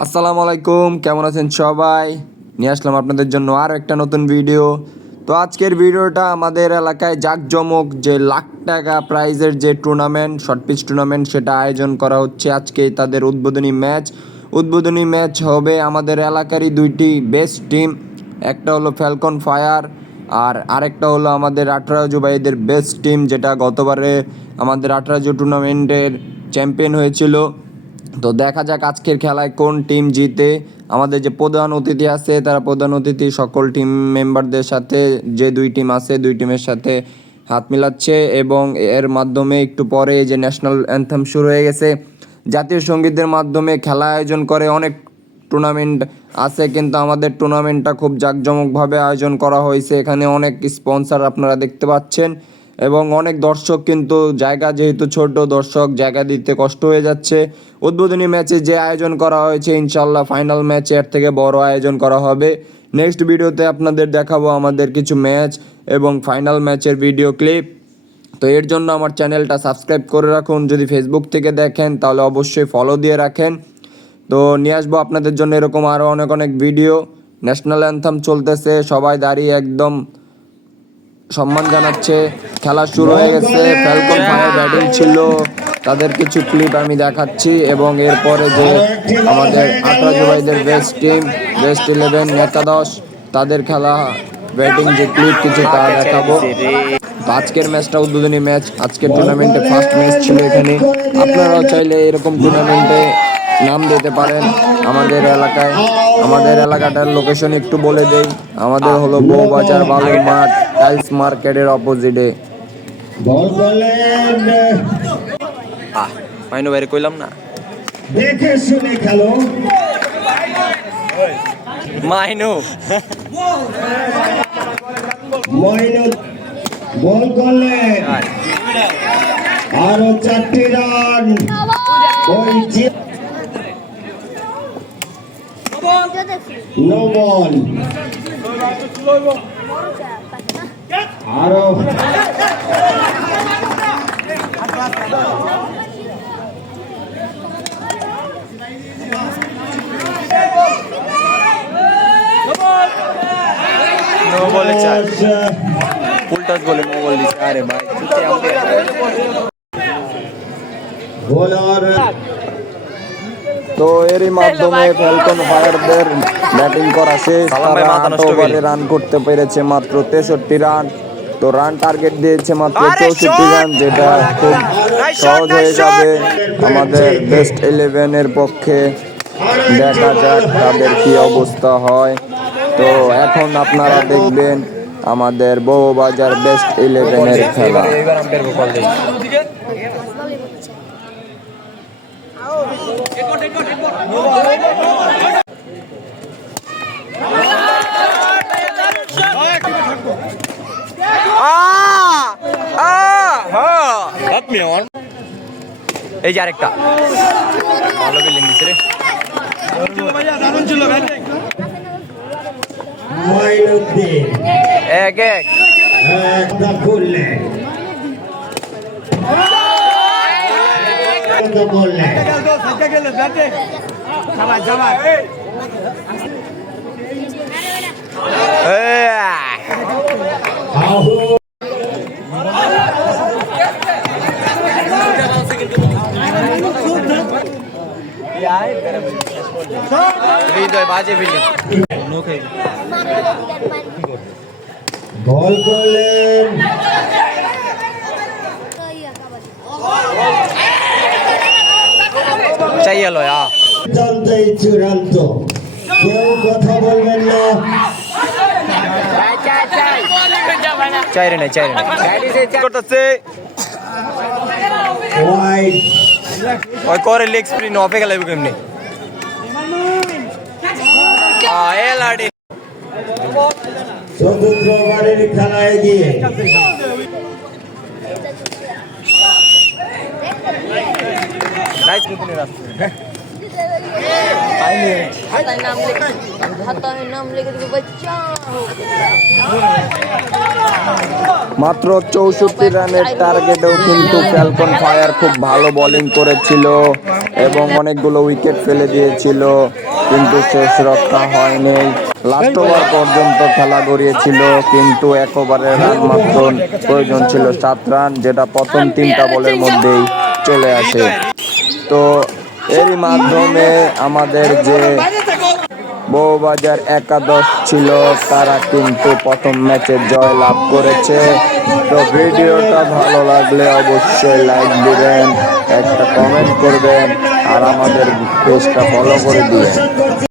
আসসালামু আলাইকুম, কেমন আছেন সবাই? নিয়ে আসলাম আপনাদের জন্য আরও একটা নতুন ভিডিও। তো আজকের ভিডিওটা আমাদের এলাকায় জাঁকজমক যে লাখ টাকা প্রাইজের যে টুর্নামেন্ট শর্ট পিচ টুর্নামেন্ট সেটা আয়োজন করা হচ্ছে আজকে তাদের উদ্বোধনী ম্যাচ উদ্বোধনী ম্যাচ হবে আমাদের এলাকারই দুইটি বেস্ট টিম একটা হলো ফ্যালকন ফায়ার আর আরেকটা হলো আমাদের আঠারোজু ভাইদের বেস্ট টিম যেটা গতবারে আমাদের আঠারোজু টুর্নামেন্টের চ্যাম্পিয়ন হয়েছিল। তো দেখা যাক আজকের খেলায় কোন টিম জিতে। আমাদের যে প্রধান অতিথি আছে, তারা প্রধান অতিথি, সকল টিম মেম্বারদের সাথে, যে দুই টিম আছে, দুই টিমের সাথে হাত মিলাচ্ছে এবং এর মাধ্যমে একটু পরে যে ন্যাশনাল অ্যান্থেম শুরু হয়ে গেছে। জাতীয় সঙ্গীতের মাধ্যমে খেলা আয়োজন করে অনেক টুর্নামেন্ট আছে, কিন্তু আমাদের টুর্নামেন্টটা খুব জাঁকজমকভাবে আয়োজন করা হয়েছে। এখানে অনেক স্পন্সর আপনারা দেখতে পাচ্ছেন। এবং অনেক দর্শক কিন্তু জায়গা যেহেতু ছোট, দর্শক জায়গা দিতে কষ্ট হয়ে যাচ্ছে। উদ্বোধনী ম্যাচে যে আয়োজন করা হয়েছে ইনশাল্লাহ ফাইনাল ম্যাচে এর থেকে বড় আয়োজন করা হবে। নেক্সট ভিডিওতে আপনাদের দেখাবো আমাদের কিছু ম্যাচ এবং ফাইনাল ম্যাচের ভিডিও ক্লিপ তো এর জন্য আমার চ্যানেলটা সাবস্ক্রাইব করে রাখুন। যদি ফেসবুক থেকে দেখেন, তাহলে অবশ্যই ফলো দিয়ে রাখেন। তো নিয়ে আসব আপনাদের জন্য এরকম আরও অনেক অনেক ভিডিও ন্যাশনাল অ্যান্থাম চলতেছে, সবাই দাঁড়িয়ে একদম সম্মান জানাচ্ছে। খেলা শুরু হয়ে গেছে। ফ্যালকন ফায়ার ব্যাটিং ছিল। তাদের কিছু ক্লিপ আমি দেখাচ্ছি এবং এরপরে যে আমাদের আঠারো ভাইদের বেস্ট টিম বেস্ট ইলেভেন নেতাদশ তাদের খেলা ব্যাটিং যে ক্লিপ কিছু তা দেখাবো। আজকের ম্যাচটা উদ্বোধনী ম্যাচ আজকের টুর্নামেন্টে ফার্স্ট ম্যাচ ছিল এখানে। আপনারাও চাইলে এরকম টুর্নামেন্টে নাম দিতে পারেন আমাদের এলাকায়। আমাদের এলাকাটার লোকেশন একটু বলে দেই। আমাদের হলো বউবাজার বালুর মাঠ টাইলস মার্কেটের অপোজিটে মাইনো বাইরে কইলাম না। দেখে শুনে খেলো। মাইনো। মইনুল বল করলেন। আরও চারটি রান। ওই নো বল আরও নো বলে চার টাচ বলে নো বল দিছে আরে ভাই বোলার তো এরই মাধ্যমে ফ্যালকন ফায়ারদের ব্যাটিং করা শেষ। তারা আট ওভারে রান করতে পেরেছে মাত্র তেষট্টি রান তো রান টার্গেট দিয়েছে মাত্র চৌষট্টি রান যেটা খুব সহজ হয়ে যাবে। আমাদের বেস্ট ইলেভেনের পক্ষে দেখা যাক তাদের কি অবস্থা হয়। তো এখন আপনারা দেখবেন আমাদের বউবাজার বেস্ট ইলেভেনের খেলা। এই যে আরেকটা। ভালো বিল্ডিং রে। এক এক। করলেন আহু হৃদয় বাজে বল করলেন। লয় আ চলতেই চূড়ান্ত। কেউ কথা বলবেন না। চাইরে নাই চাইরে নাই করতেছে? ওই করে লেগ স্প্রিন অফে গেলে কেমনি? আ এ চতুর্থ ওভারের খেলায় গিয়ে নিয়ে আসছে মাত্র চৌষট্টি রানের টার্গেটেও কিন্তু ফ্যালকন ফায়ার খুব ভালো বোলিং করেছিল এবং অনেকগুলো উইকেট ফেলে দিয়েছিল কিন্তু শেষ রক্ষা হয়নি। লাস্ট ওভার পর্যন্ত খেলা গড়িয়েছিল কিন্তু এক ওভারে রান মাত্র প্রয়োজন ছিল সাত রান যেটা প্রথম তিনটা বলের মধ্যেই চলে আসে। তো এর মাধ্যমে আমাদের যে বউবাজার একাদশ ছিল, তারা কিন্তু প্রথম ম্যাচে জয় লাভ করেছে। তো ভিডিওটা ভালো লাগলে অবশ্যই লাইক দেবেন, একটা কমেন্ট করবেন, আর আমাদের পেজটা ফলো করে দিবেন।